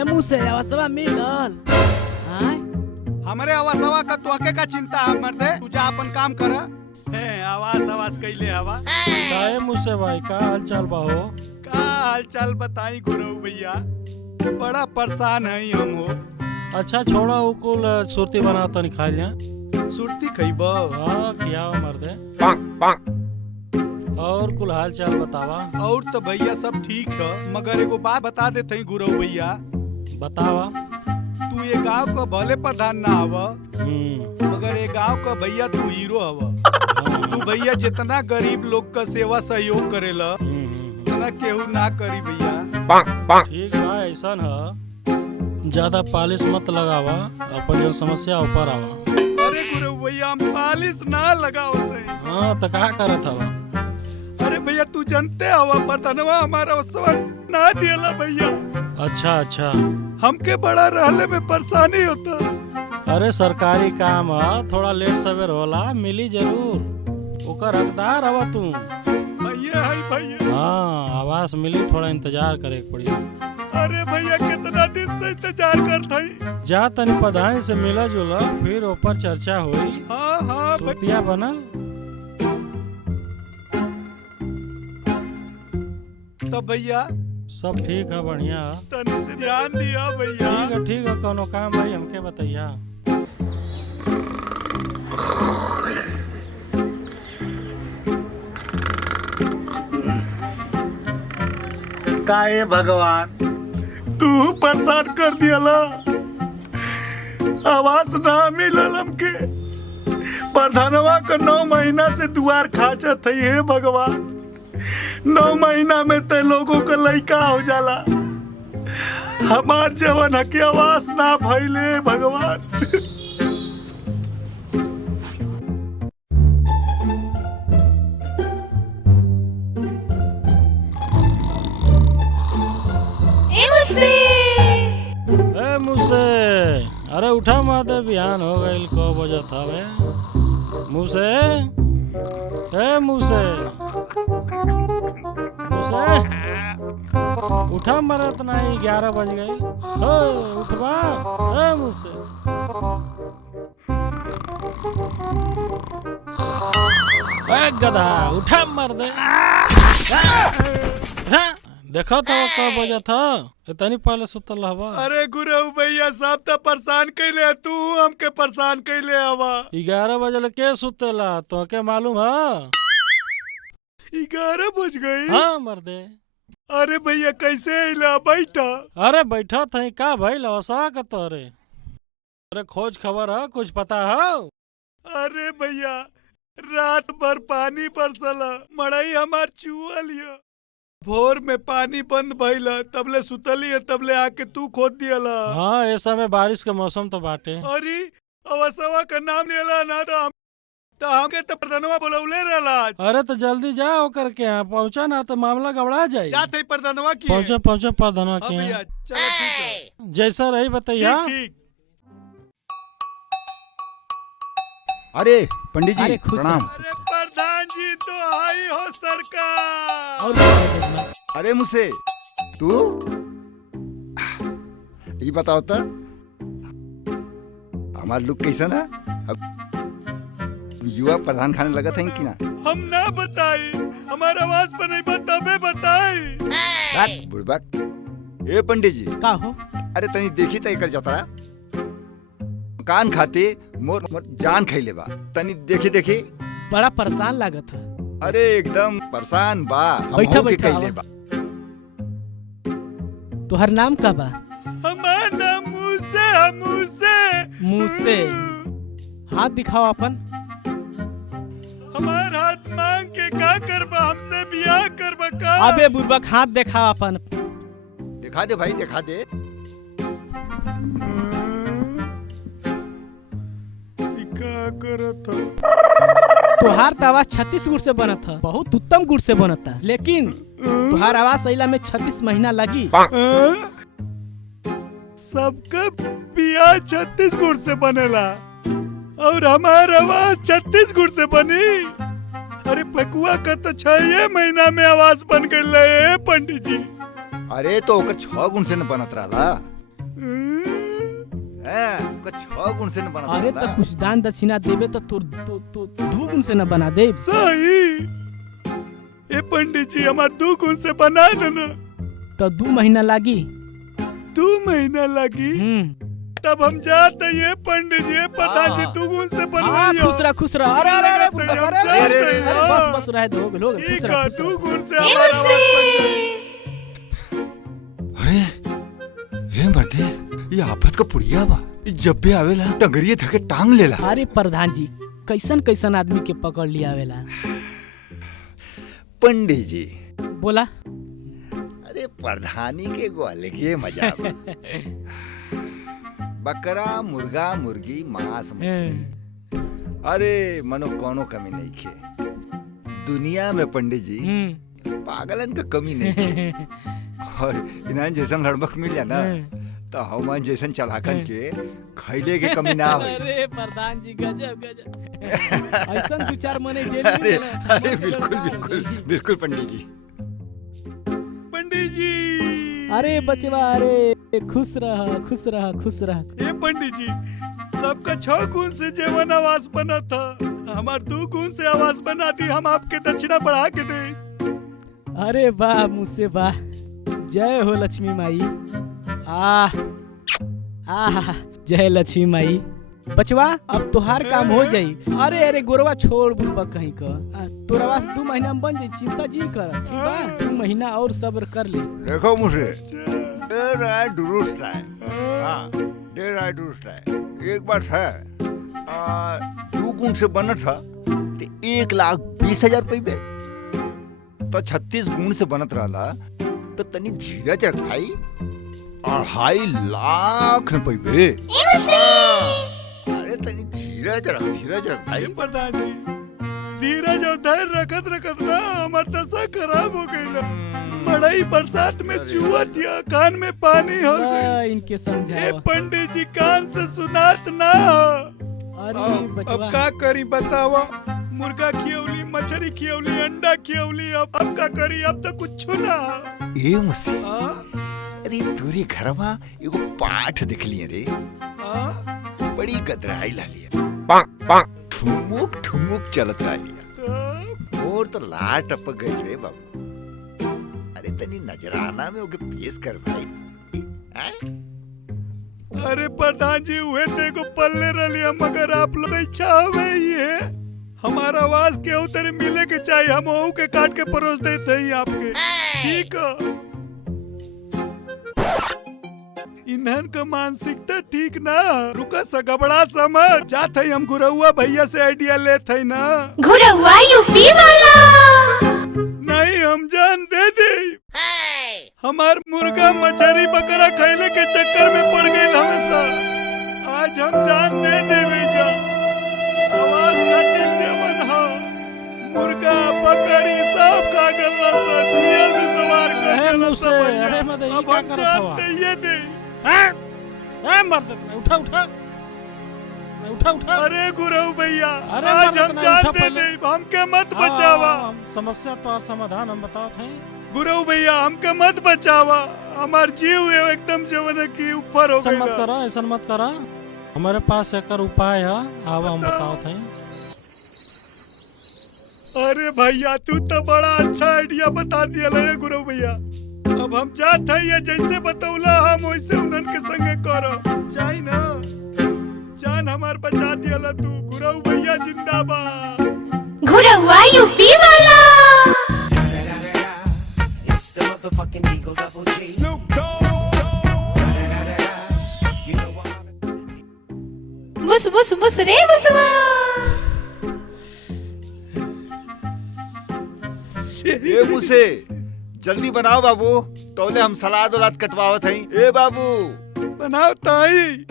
ए मुँह से अवस्था मिलन हमारे आवास का तोहके का चिंता है मर्दे, तू जा अपन काम कर। आवास कैले हवा काहे मुझसे भाई का हाल चाल बाहो? का हाल चाल बताई गुरु भैया, बड़ा परेशान है हम हो। अच्छा छोड़ा उकुल सुरती बना तो नहीं खा लिया। सुरती खइब? हाँ खियाओ मर्दे। और कुल हाल चाल बतावा। और तो भैया सब ठीक है, मगर एगो बात बता देते हैं गुरु भैया। बतावा। तू ये गांव का भले प्रधान ना हव, मगर ये गांव का भैया तू हीरो हव। तू भैया जितना गरीब लोग का सेवा सहयोग करेला उतना केहू ना करी भैया। ठीक है ऐसा है, ज्यादा पालिश मत लगावा, अपन जो समस्या ऊपर आवा। अरे गुरु भैया हम पालिश ना लगावते। हाँ तो क्या करत हवा? अरे भैया तू जानते हवा प्रधानवा हमारा उसवा ना दिला भैया। अच्छा अच्छा, हमके बड़ा रहले में परेशानी होता। अरे सरकारी काम है, थोड़ा लेट सवेर होला, मिली जरूर। ओकर हकदार हवा तू। भैया है भैया। हाँ आवास मिली, थोड़ा इंतजार करे पड़ी। अरे भैया कितना दिन से इंतजार करता। जा तनी प्रधान से मिला जुला, फिर ऊपर चर्चा हुई। हाँ हाँ तुतिया बनल तो भैया सब ठीक है, बढ़िया। तनी से ध्यान दिया भैया। ठीक है, कोनो काम भाई हमके बताइया। काहे भगवान तू परेशान कर दिया, आवास ना मिलल हमके। प्रधानवा का 9 महीना से दुआर खाचत है भगवान। 9 महीना में ते लोगों का लइका हो जाला, हमार जवन हके आवास ना भइले भगवान। मुझसे अरे उठा माते, बिहान हो गई, को बजा था वे मुझसे। मुझसे उठा मरत नहीं, 11 बज गई। उठवा मुझसे। गधा उठा मर दे। देखा था कब बजा था, इतनी पहले सुतल हवा। अरे गुरु भैया सब तो परेशान कैले, तू हमके परेशान कैले हवा। 11 बजे के सुतेला तो के मालूम है? 11 बज गई? हाँ मर्दे। अरे भैया कैसे आइला? बैठा। अरे बैठा था का भाई लवसा का तोरे। अरे खोज खबर है, कुछ पता है? अरे भैया रात भर पानी बरसला, मड़ई हमार चुआ लिया। भोर में पानी बंद भइला, तबले सुतली, तबले आके तू खोद दियला। हाँ ऐसा में बारिश का मौसम तो बाटे। अरे अवसवा का नाम लेला ना तो हमके तो प्रधानवा बोलौले रहला। अरे तो जल्दी जाओ करके यहाँ पहुँचा ना तो मामला गबड़ा जाए। जाते प्रधानवा की पहुँचा प्रधानवा के यहाँ। चलो ठीक है, जैसा रही बताइए। ठीक। अरे पंडित जी प्रणाम। अरे प्रधान जी तो आई हो सरकार। अरे मुझसे तू ये बताओ तो हमारा लुक कैसा ना, युवा प्रधान खाने लगा था कि ना? हम ना बताई, हमारा आवाज पर नहीं बताबे बताई। बुड़बक। ए पंडित जी का हो? अरे तनी देखी तय कर जाता कान खाते मोर जान खैले बा, तनी देखी देखी। बड़ा परेशान लागत है। अरे एकदम परेशान बा, बैठा के कहले बा। तुहर नाम का बा? हमार नाम मूसे। हाथ दिखाओ अपन। हमार हाथ मांग के का करबा, हमसे बियाह करबा का? अबे बुर्बक हाथ दिखाओ अपन। दिखा दे भाई दिखा दे। का करत? तुहार तो आवाज 36 गुड़ से बनत है, बहुत उत्तम गुड़ से बनत है, लेकिन तुहार आवाज सैला में 36 महीना लगी। सबका बियाह 36 गुड़ से बनेला और हमारा आवाज 36 गुड़ से बनी। अरे पकुआ का तो 6 महीना में आवाज बन गई पंडित जी। अरे तो ओकर 6 गुण से न बनत रहा। को 6 गुण से न बना अरे तो कुछ दान दक्षिणा देवे तो तोर तो 2 गुण से न बना दे। सही। ए पंडित जी हमार 2 गुण से बना देना। तो 2 महीना लागी। 2 महीना लगी। तब हम जाते ये पंडित जी पता जी 2 गुण से बनवाइयो। खुश रह खुश रह। अरे अरे अरे अरे बस बस रह दो लोग खुश रह। 2 गुण से हमारा अरे ये मर्दे ये आफत का पुड़िया बा। जब भी आवेला टंगरिए थके टांग लेला। अरे प्रधान जी कैसन कैसन आदमी के पकड़ लिया आवेला। पंडित जी बोला। अरे प्रधानी के एगो अलगे मजा बा। बकरा मुर्गा मुर्गी मांस मछली अरे मनो कोनो कमी नहीं खे। दुनिया में पंडित जी पागलन का कमी नहीं खे। और इन्हां जैसन लड़बक मिल जाए ना तो हमान जैसन चलाकन के खैले के कमी ना हो। अरे प्रधान जी गजब गजब ऐसन 2-4 मने डेली। अरे बिल्कुल बिल्कुल बिल्कुल पंडित जी। पंडित जी अरे बचवा अरे खुश रह खुश रह खुश रह। ये पंडित जी सबका 6 गुण से जीवन आवास बना था। हमार 2 गुण से आवास बना दी। हम आपके दक्षिणा बढ़ा के दे। अरे वाह मुझसे वाह। जय हो लक्ष्मी माई। आह जय लक्ष्मी माई। बचवा अब तोहार काम हो जाई। अरे अरे गोरवा छोड़ बुलबा कहीं का। तोरा वास 2 महीना में बन जाई। चिंता जी कर ठीक बा। 2 महीना और सब्र कर ले। देखो मुझे देर आए दुरुस्त आए। हाँ देर आए दुरुस्त आए। एक बात है 2 गुण से बना था तो 1,20,000 पैबे तो 36 गुण से बनत रहला तो तनी धीरज रख भाई। 2.5 लाख न पैबे। अरे तनी धीरज रख भाई। प्रधान जी धीरज और धैर्य रखत रखत ना हमार दशा खराब हो गई। बड़ाई बरसात में चूहा दिया कान में पानी हो गई। इनके समझाओ। पंडित जी कान से सुनात ना। अरे बचवा अब का करी बतावा। मुर्गा खियौली मछली खियौली अंडा खियौली अब का करी। अब तो कुछ ना। ए मुसी अरे तोरे घरवा एगो पाठ दिखली रे। बड़ी गदराई लालिया ठुमुक ठुमुक चलत रहिया। और तो लाट टपक गई रे बाबू। अरे तनी नजराना में ओके पेश कर भाई। अरे प्रधान जी हुए देखो पल्ले रलिया मगर आप लोग इच्छा हवे ये हमारा आवाज के उतर मिले के चाहिए। हम ओहू के काट के परोस देते हैं आपके। ठीक है इन्हन का मानसिकता ठीक ना। रुका सा घबरा समझ जात है। हम गुरहुआ भैया से आइडिया लेते है ना। गुरहुआ यूपी वाला नहीं हम जान दे दे। हमार मुर्गा मछली बकरा खैले के चक्कर में पड़ गए हमेशा। आज हम जान दे देवे जा। आवाज खातिर जीवन हो। मुर्गा बकरी सब का गल्ला सा जियल में सवार कर मुझसे अरे मत ये क्या कर रहा है। ये दे मर्द उठा उठा उठा उठा। अरे गुरु भैया अरे आज हम जान दे दे। हमके मत बचावा। समस्या तो और समाधान हम बताओ थे। गुरु भैया हमके मत बचावा। हमार जीव एकदम जीवन की ऊपर हो ऐसा मत गया। करो ऐसा मत करो। हमारे पास एक उपाय है आव हम बताओ थे। अरे भैया तू तो बड़ा अच्छा आइडिया बता दिया ले गुरु भैया। अब हम जात है ये जैसे बतौला हम वैसे उन्हन के संगे करो। जाई ना जान हमार बचा दिया ला तू। गुरु भैया जिंदाबाद। गुरहुआ यूपी वाला बुस बुस बुस रे बुसवा। ए मुसे जल्दी बनाओ बाबू। तौले हम सलाद उलाद कटवावत हई। ए बाबू बनाओ ताई।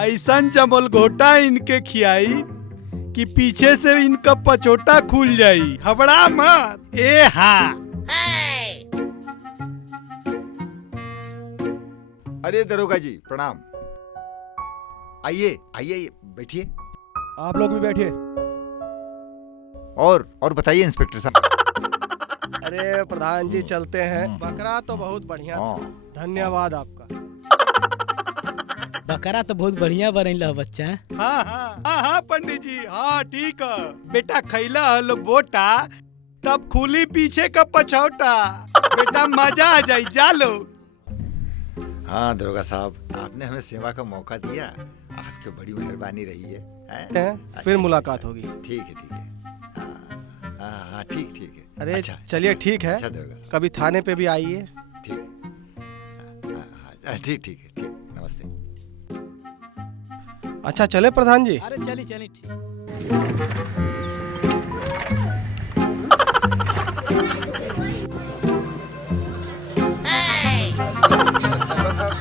ऐसा जमल घोटा इनके खियाई कि पीछे से इनका पचोटा खुल जाई। हबड़ा मत। ए हाँ अरे दरोगा जी प्रणाम। आइए आइए बैठिए। आप लोग भी बैठिए। और बताइए इंस्पेक्टर साहब। अरे प्रधान जी चलते हैं, बकरा तो बहुत बढ़िया था। हाँ। धन्यवाद आपका। बकरा तो बहुत बढ़िया बनैला बच्चा। हाँ हाँ हाँ हाँ पंडित जी, हाँ ठीक है। बेटा खैला हलो बोटा, तब खुली पीछे का पछौटा। बेटा मजा आ जाए, जा लो। हाँ दरोगा साहब, आपने हमें सेवा का मौका दिया, आपकी बड़ी मेहरबानी रही है। हैं? फिर मुलाकात होगी। ठीक है ठीक है। हाँ हाँ हाँ, ठीक ठीक है। अरे अच्छा, चलिए ठीक है, अच्छा दरोगा साहब, कभी थाने पे भी आइए। ठीक है। हाँ, ठीक ठीक है, ठीक। नमस्ते। अच्छा चले प्रधान जी। अरे चली चली ठीक। दरोगा साहब,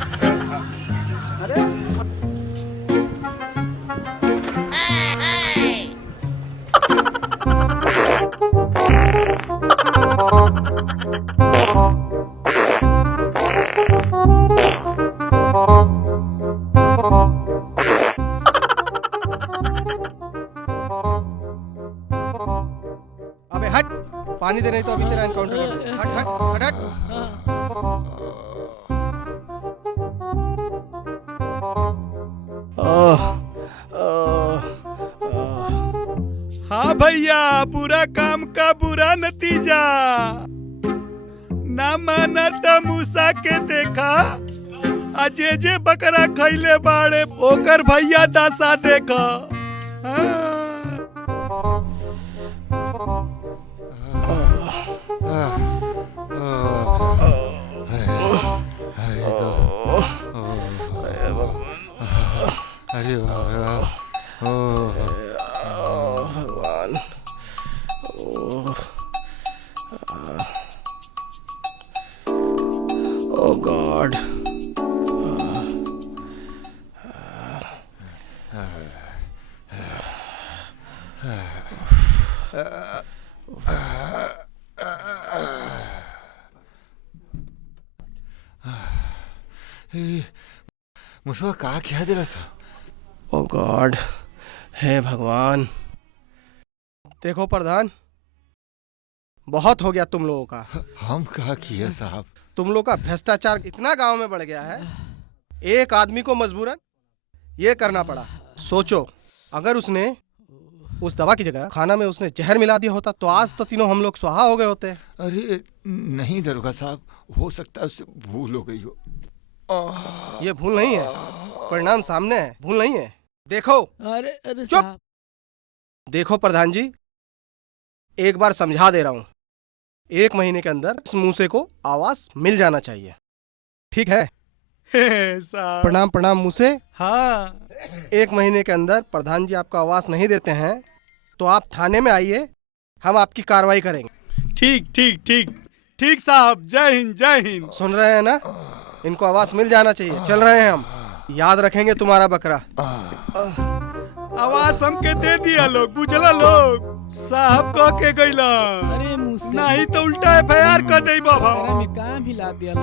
अबे हट, पानी दे नहीं तो अभी तेरा एनकाउंटर कर दूंगा। हट हट हट हट। हाँ भैया, बुरा काम का बुरा नतीजा। ना माना त मूसा के देखा, अजे जे बकरा खैले बाड़े ओकर भैया दासा देखा। हाँ। अरे भगवान। ओ गॉड। मुझे कहा क्या दिला था? ओ गॉड, हे भगवान। देखो प्रधान, बहुत हो गया तुम लोगों का। हम कहा किया साहब? तुम लोग का भ्रष्टाचार इतना गांव में बढ़ गया है, एक आदमी को मजबूरन ये करना पड़ा। सोचो, अगर उसने उस दवा की जगह खाना में उसने जहर मिला दिया होता तो आज तो तीनों हम लोग स्वाहा हो गए होते। अरे नहीं दरोगा साहब, हो सकता है उससे भूल हो गई हो। ये भूल नहीं है, परिणाम सामने है, भूल नहीं है। देखो। अरे अरे चुप। साहब। देखो प्रधान जी, एक बार समझा दे रहा हूं, 1 महीने के अंदर इस मूसे को आवास मिल जाना चाहिए, ठीक है? साहब। प्रणाम प्रणाम मूसे। हाँ। 1 महीने के अंदर प्रधान जी आपको आवास नहीं देते हैं तो आप थाने में आइए, हम आपकी कार्रवाई करेंगे। ठीक ठीक ठीक ठीक साहब, जय हिंद जय हिंद। सुन रहे हैं ना, इनको आवास मिल जाना चाहिए। चल रहे हैं हम, याद रखेंगे तुम्हारा बकरा। आवाज हमके दे दिया लोग, बुझला लोग। साहब कह के गईला, अरे मुझसे नहीं तो उल्टा एफआईआर कर दई बाबा। बकरा में काम हिला दिया लो।